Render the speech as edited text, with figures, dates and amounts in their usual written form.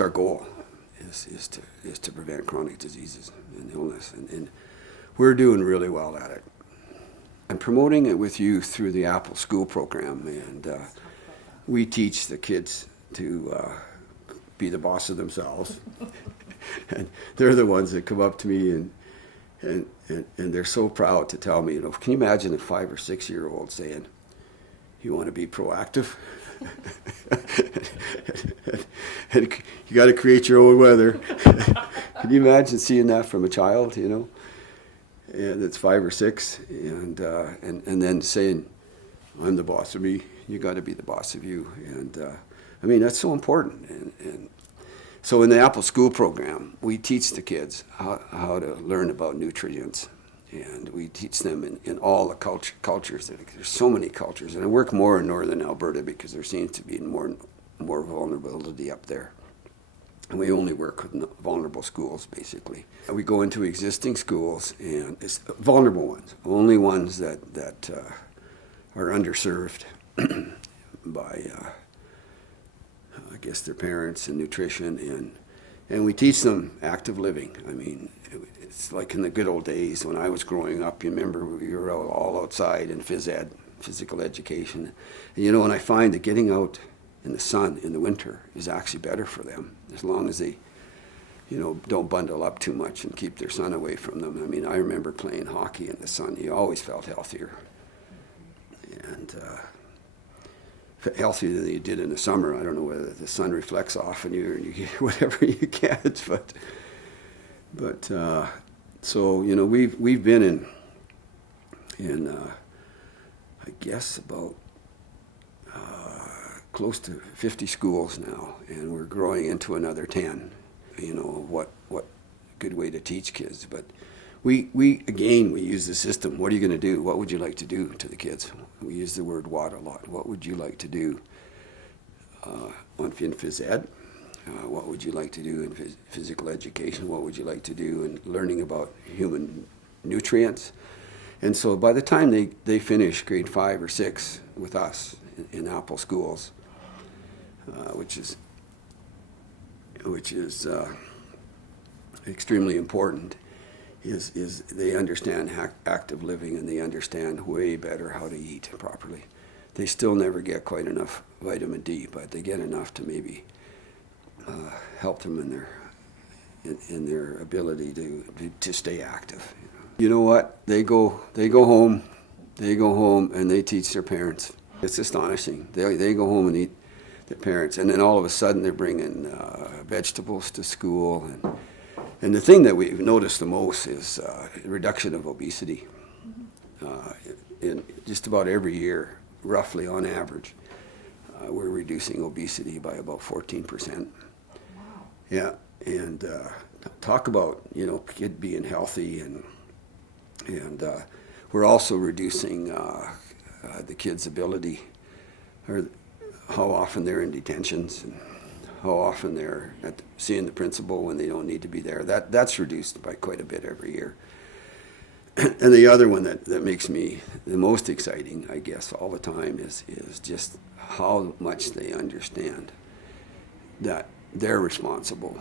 Our goal is to prevent chronic diseases and illness, and we're doing really well at it. I'm promoting it with you through the Apple School program, and we teach the kids to be the boss of themselves. And they're the ones that come up to me and they're so proud to tell me, can you imagine a 5 or 6 year old saying, you want to be proactive? And you got to create your own weather. Can you imagine seeing that from a child, and it's 5 or 6, and then saying, I'm the boss of me, you got to be the boss of you. And that's so important. And so in the Apple School program, we teach the kids how to learn about nutrients. And we teach them in all the cultures. There's so many cultures. And I work more in northern Alberta because there seems to be more vulnerability up there. And we only work with vulnerable schools, basically. And we go into existing schools, and it's vulnerable ones, only ones that are underserved by, I guess, their parents and nutrition. And we teach them active living. It's like in the good old days when I was growing up. You remember we were all outside in phys ed, physical education. And I find that getting out in the sun in the winter is actually better for them, as long as they, don't bundle up too much and keep their sun away from them. I remember playing hockey in the sun. You always felt healthier. And healthier than you did in the summer. I don't know whether the sun reflects off on you and you get whatever you get, but so we've been in I guess about close to 50 schools now, and we're growing into another 10. What good way to teach kids, but we use the system. What are you going to do? What would you like to do to the kids? We use the word what a lot. What would you like to do in phys ed? What would you like to do in physical education? What would you like to do in learning about human nutrients? And so by the time they finish grade 5 or 6 with us in Apple schools, which is extremely important, is they understand active living, and they understand way better how to eat properly. They still never get quite enough vitamin D, but they get enough to maybe help them in their ability to stay active. You know what? They go home and they teach their parents. It's astonishing. They go home and eat their parents, and then all of a sudden they're bringing vegetables to school. And the thing that we've noticed the most is reduction of obesity. In just about every year, roughly on average, we're reducing obesity by about 14%. Yeah, and talk about kid being healthy, and we're also reducing the kids' ability, or how often they're in detentions, and how often they're seeing the principal when they don't need to be there. That's reduced by quite a bit every year. And the other one that makes me the most exciting, I guess, all the time is just how much they understand that they're responsible